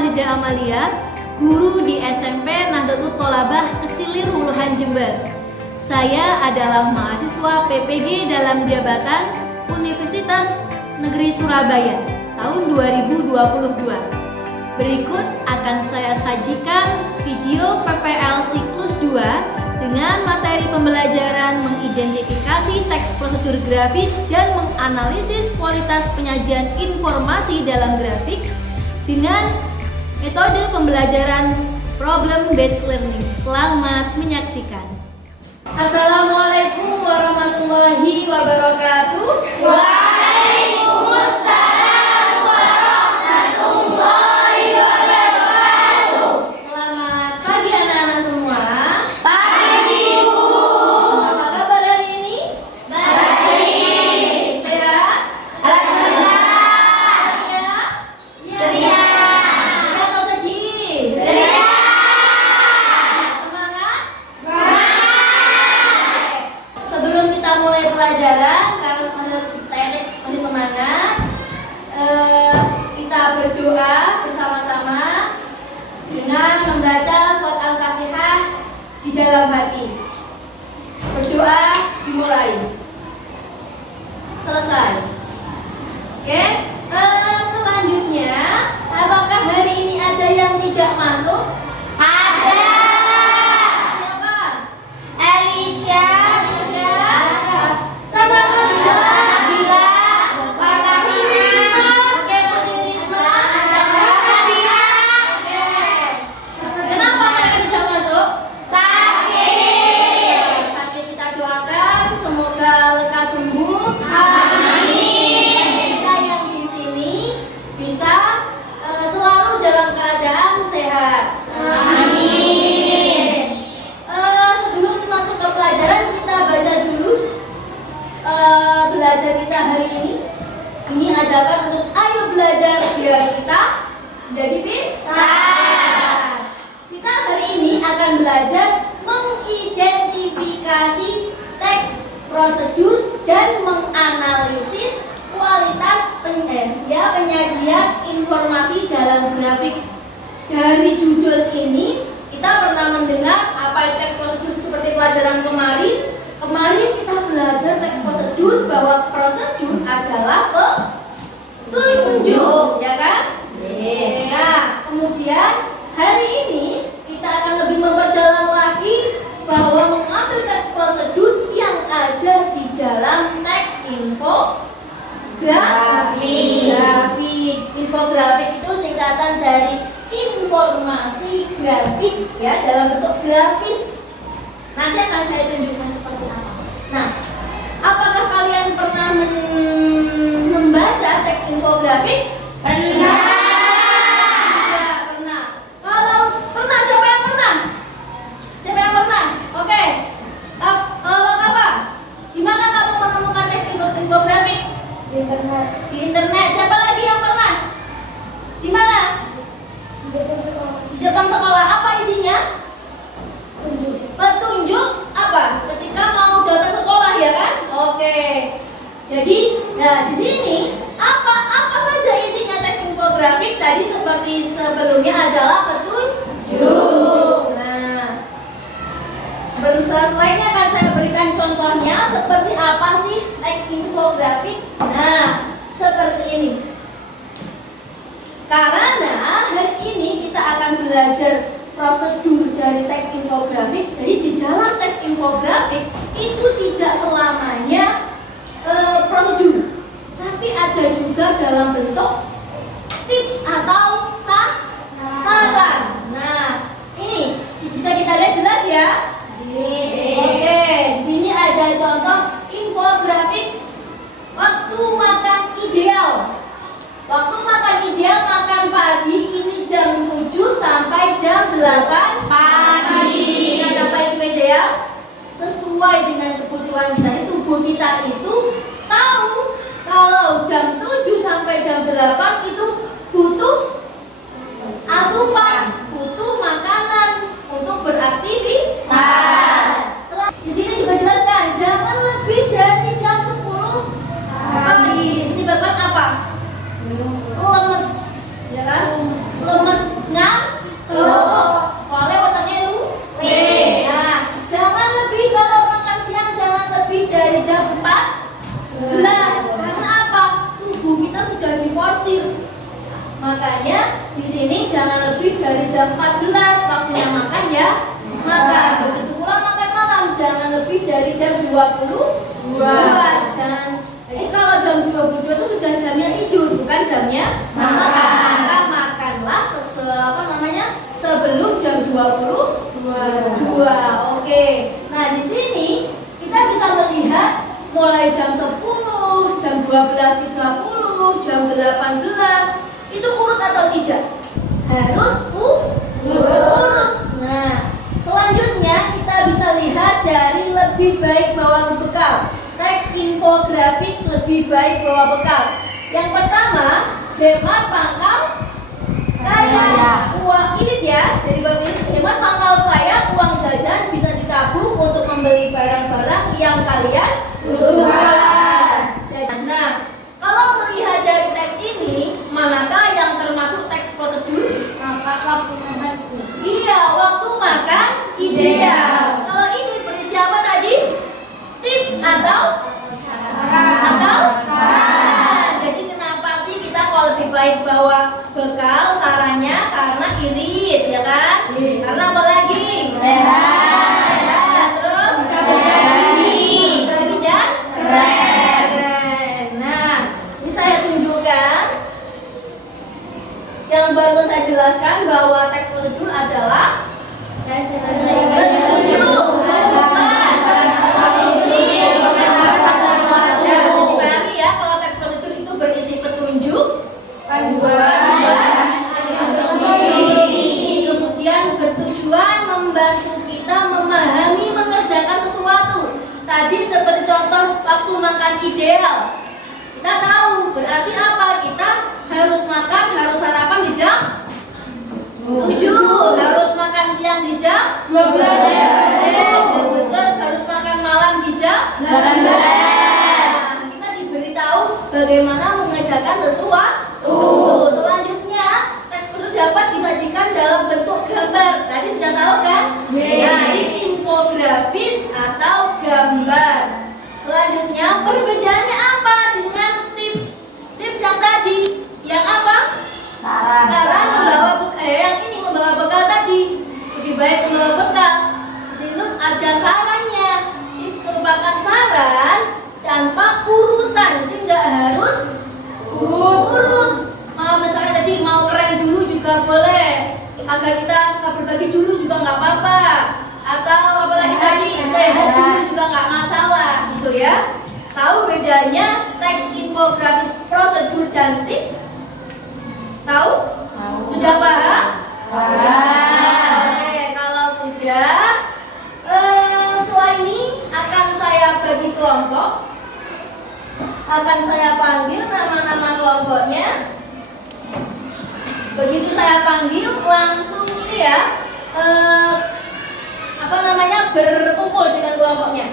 Khalida Amalia, guru di SMP Nahdlatul Thalabah Kesilir Wuluhan Jember. Saya adalah mahasiswa PPG dalam jabatan Universitas Negeri Surabaya tahun 2022. Berikut akan saya sajikan video PPL siklus 2 dengan materi pembelajaran mengidentifikasi teks prosedur grafis dan menganalisis kualitas penyajian informasi dalam grafik dengan metode pembelajaran problem based learning. Selamat menyaksikan. Assalamualaikum warahmatullahi wabarakatuh. Waalaikumsalam warahmatullahi wabarakatuh. Selamat pagi anak-anak semua. Pagi, Bu. Apa kabar hari ini? Baik. Sehat? Alhamdulillah. Ceria? Ceria. Kita atau sedih? Ceria. Semangat? Semangat. Sebelum kita mulai pelajaran, karena saya masih semangat, kita berdoa bersama-sama dengan membaca surat Al-Fatihah di dalam hati. Berdoa dimulai. Selesai. Oke. Selanjutnya, apakah hari ini ada yang tidak masuk? Ada. Siapa? Elisha. Sabila. Farahina. Oke, Putri Risma. Sabila. Oke. Kenapa mereka tidak masuk? Sakit. Sakit, kita doakan semoga lekas sembuh. Amin. Kita yang di sini bisa selalu dalam keadaan sehat. Amin. Sebelum masuk ke pelajaran, kita baca dulu belajar kita hari ini. Ini ajakan untuk ayo belajar biar kita jadi pintar. Kita hari ini akan belajar mengidentifikasi teks prosedur dan menganalisis kualitas penyajian informasi dalam grafik. Dari judul ini kita pernah mendengar apa itu teks prosedur seperti pelajaran kemarin. Kemarin kita belajar teks prosedur bahwa prosedur adalah petunjuk, ya kan? Nah, kemudian hari ini kita akan lebih memperdalam lagi bahwa mengambil teks prosedur yang ada di dalam teks infografik. Infografik itu singkatan dari informasi grafik, ya, dalam bentuk grafis. Nanti akan saya tunjukkan seperti apa. Nah, apakah kalian pernah membaca teks infografik? Pernah. Ya, pernah. Kalau pernah, siapa yang pernah? Siapa yang pernah? Oke. Apa? Di mana kamu menemukan teks infografik? Di internet. Di internet. Siapa lagi yang pernah? Di mana? Di depan sekolah. Apa isinya? Petunjuk apa? Ketika mau datang sekolah, ya kan? Oke. Jadi, nah di sini apa saja isinya teks infografik? Tadi seperti sebelumnya adalah petunjuk. Nah, selanjutnya akan saya berikan contohnya seperti apa sih teks infografik. Nah, seperti ini. Karena hari ini kita akan belajar prosedur dari teks infografik. Jadi di dalam teks infografik itu tidak selamanya prosedur, tapi ada juga dalam bentuk tips atau saran. Nah, ini bisa kita lihat jelas ya. Oke, di sini ada contoh infografik waktu makan ideal. Waktu makan ideal makan pagi ini jam 7 sampai jam 8 pagi. Ingat apa itu ideal? Sesuai dengan kebutuhan kita. Tubuh kita itu tahu kalau jam 7 sampai jam 8 itu butuh asupan, butuh makanan untuk beraktivitas. Di sini juga jelaskan jangan lebih dari jam 10 pagi. Menyebabkan apa? Lemes, ya kan? Lemes 22. Jadi kalau jam 22 itu sudah jamnya tidur, bukan jamnya makan. Maka makanlah sebelum jam 22. Oke. Nah, di sini kita bisa melihat mulai jam 10, jam 12.30, jam 18 itu urut atau tidak? Harus urut. Nah, selanjutnya kita bisa lihat dari lebih baik bawa bekal. Teks infografik lebih baik bawa bekal. Yang pertama, hemat pangkal kaya. Uang ini ya, dari bab ini hemat pangkal kaya, uang jajan bisa ditabung untuk membeli barang-barang yang kalian butuhkan. Nah, kalau melihat dari teks ini, manakah yang termasuk teks prosedur? Iya, waktu makan ideal. Kalau ini berisi apa tadi? Tips atau saran. Jadi kenapa sih kita kalau lebih baik bawa bekal? Sarannya karena irit, ya kan? Karena apa lagi? Sehat. Terus bagi dan keren. Nah, ini saya tunjukkan. Yang baru saya jelaskan bahwa teks prosedur adalah petunjuk, dipahami ya, kalau teks prosedur itu berisi petunjuk, kemudian bertujuan membantu kita memahami mengerjakan sesuatu. Tadi seperti contoh waktu makan ideal. Kita tahu berarti apa? Kita harus makan, harus sarapan di jam 7, harus makan siang di jam 12, terus harus makan malam di jam 18. Kita diberitahu bagaimana mengerjakan sesuatu. Selanjutnya, teks prosedur dapat disajikan dalam bentuk gambar. Tadi sudah tahu kan? Jadi infografis atau gambar. Selanjutnya, perbedaannya apa dengan tips yang tadi? Yang apa? Saran membawa bekal. Yang ini membawa bekal tadi. Lebih baik membawa bekal. Di situ ada sarannya. Tips merupakan saran tanpa urutan. Jadi nggak harus urut. Misalnya tadi mau keren dulu juga boleh. Agar kita suka berbagi dulu juga nggak apa-apa. Atau apalagi tadi sehat dulu juga nggak masalah, gitu ya. Tahu bedanya teks infografis prosedur dan tips? Tahu? Sudah paham? Oke, kalau sudah, setelah ini akan saya bagi kelompok. Akan saya panggil nama-nama kelompoknya. Begitu saya panggil, langsung ini ya, berkumpul dengan kelompoknya.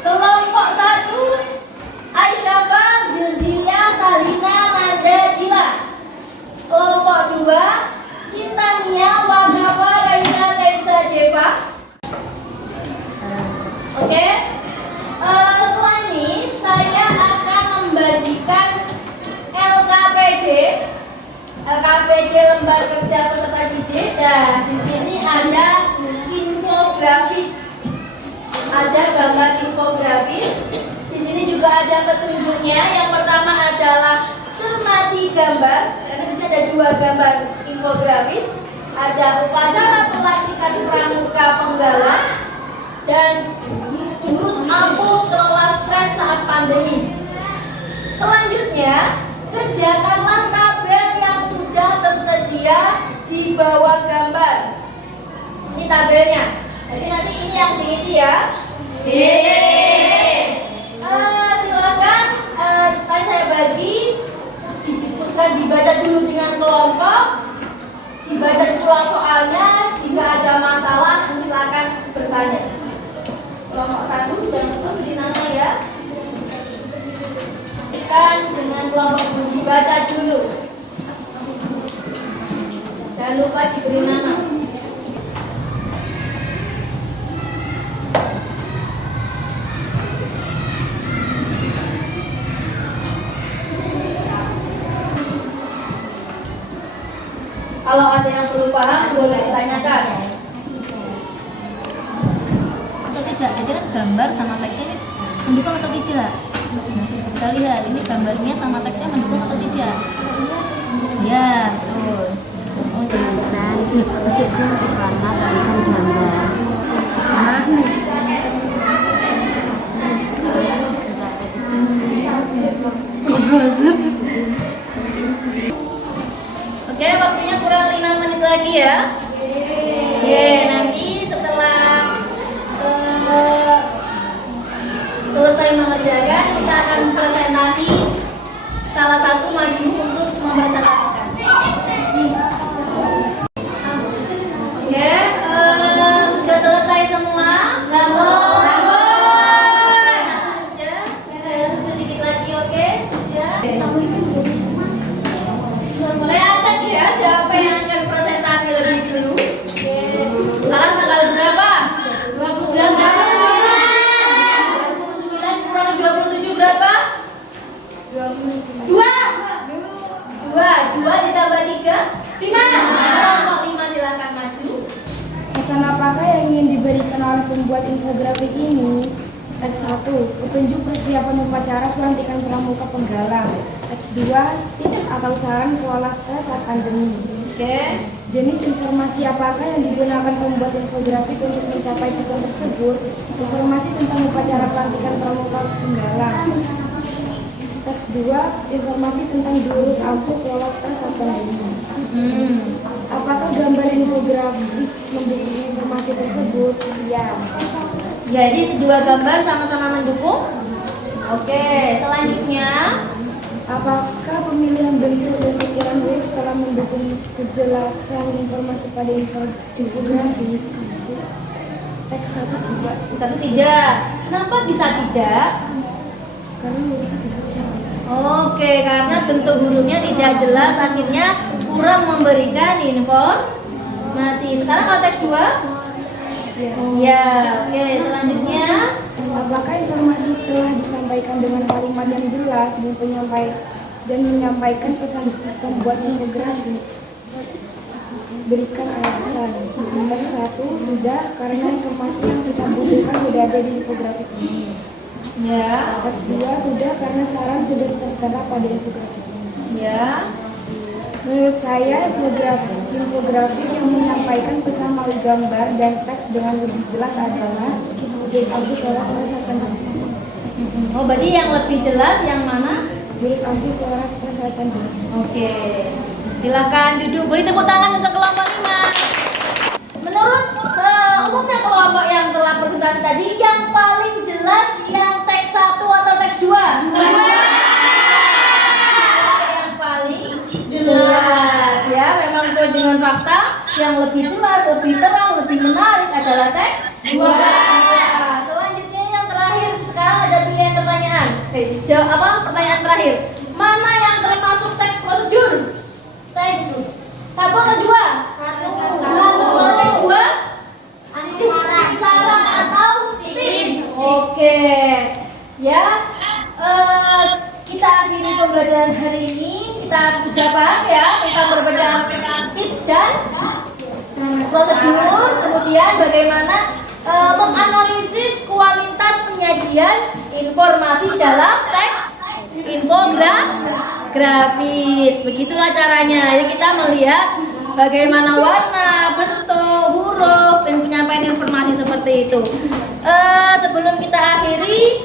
Kelompok 1, Aisyah, Zilzilia, Salina, Nanda, Dila. Kelompok 2, Cintania, Wakafa, Raisa, Kaisa, Deva. Oke. Setelah ini saya akan membagikan LKPD lembar kerja peserta didik. Dan di sini ada infografis, ada gambar infografis. Di sini juga ada petunjuknya. Yang pertama adalah cermati gambar. Karena di sini ada 2 gambar infografis. Ada upacara pelantikan pramuka penggalan dan jurus ampuh kelola stres saat pandemi. Selanjutnya, kerjakanlah tabel yang sudah tersedia di bawah gambar. Ini tabelnya. Jadi nanti ini yang diisi ya. Silakan. Tadi saya bagi, didiskusikan, dibaca dulu dengan kelompok, dibaca ulang soalnya. Jika ada masalah, silakan bertanya. Kelompok 1 jangan lupa beri nama ya. Kan dengan kelompok dibaca dulu. Jangan lupa diberi nama. Kalau ada yang perlu paham boleh ditanyakan. Atau tidak, jadi kan gambar sama teksnya ini mendukung atau tidak? Nah, kita lihat ini gambarnya sama teksnya mendukung atau tidak? Ya, betul. Oh, tulisan. Cek dong si warna tulisan gambar. Mana? Browser. Oke, waktunya kurang 5 menit lagi ya. Oke, nanti setelah selesai mengerjakan, kita akan presentasi salah satu maju untuk mempresentasikan. Oke, sudah selesai semua? Sedikit lagi, oke? Sudah. Saya akan ya siapa yang akan presentasi lebih dulu. Sekarang tanggal berapa? 29 kurang 27 berapa? 2 ditambah 3 5. Kelompok 5 silakan maju. Pesan apakah yang ingin diberikan oleh pembuat infografik ini? Teks 1, petunjuk persiapan upacara pelantikan pramuka penggalang. Teks 2, tips atau saran kelola stres saat pandemi. Oke. Jenis informasi apakah yang digunakan pembuat infografik untuk mencapai pesan tersebut? Informasi tentang upacara pelantikan pramuka penggalang. Teks 2, informasi tentang jurus ampuh kelola stres saat pandemi. Apakah gambar infografik mendukung informasi tersebut? Ya. Jadi kedua gambar sama-sama mendukung. Oke, selanjutnya Apakah pemilihan bentuk dan pikiran huruf telah mendukung kejelasan informasi pada infografik? Teks 1 tidak, satu tidak. Kenapa bisa tidak? karena hurufnya tidak jelas. Oke, karena bentuk hurufnya tidak jelas, akhirnya kurang memberikan informasi. Sekarang kalau teks 2? Ya, oke. Selanjutnya Apakah informasi telah disampaikan dengan kalimat yang jelas dan menyampaikan pesan pembuat infografik? Berikan alasan. Nomor 1 sudah, karena informasi yang kita butuhkan sudah ada di infografik ini. ya, Teks 2 sudah, karena saran sudah tertera pada infografik ini. ya. Menurut saya, infografik yang menyampaikan pesan melalui gambar dan teks dengan lebih jelas adalah jurus ampuh kelola stres saat pandemi. Oh, berarti yang lebih jelas yang mana? Jurus ampuh kelola stres saat pandemi. Oke. Silakan duduk. Beri tepuk tangan untuk kelompok 5. Menurut umumnya kelompok yang telah presentasi tadi, yang paling jelas yang teks 1 atau teks 2? Yang paling jelas ya, memang sesuai dengan fakta. Yang lebih jelas, lebih terang, lebih menarik adalah teks 2. Selanjutnya yang terakhir, sekarang ada pilihan pertanyaan. Pertanyaan terakhir. Mana yang termasuk teks prosedur? Teks 1 atau 2? 1. Kalau teks 2? Saran atau tips? Oke. Ya. Kita akhiri pembelajaran hari ini. Kita sudah paham ya tentang perbedaan tips dan prosedur. Kemudian bagaimana menganalisis kualitas penyajian informasi dalam teks infografis. Begitulah caranya. Jadi kita melihat bagaimana warna, bentuk, huruf, dan penyampaian informasi seperti itu. Sebelum kita akhiri,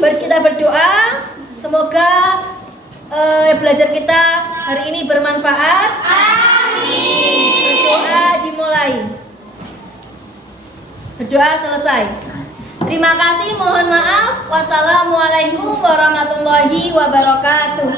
kita berdoa. Semoga belajar kita hari ini bermanfaat. Amin. Berdoa dimulai. Berdoa selesai. Terima kasih, mohon maaf. Wassalamualaikum warahmatullahi wabarakatuh.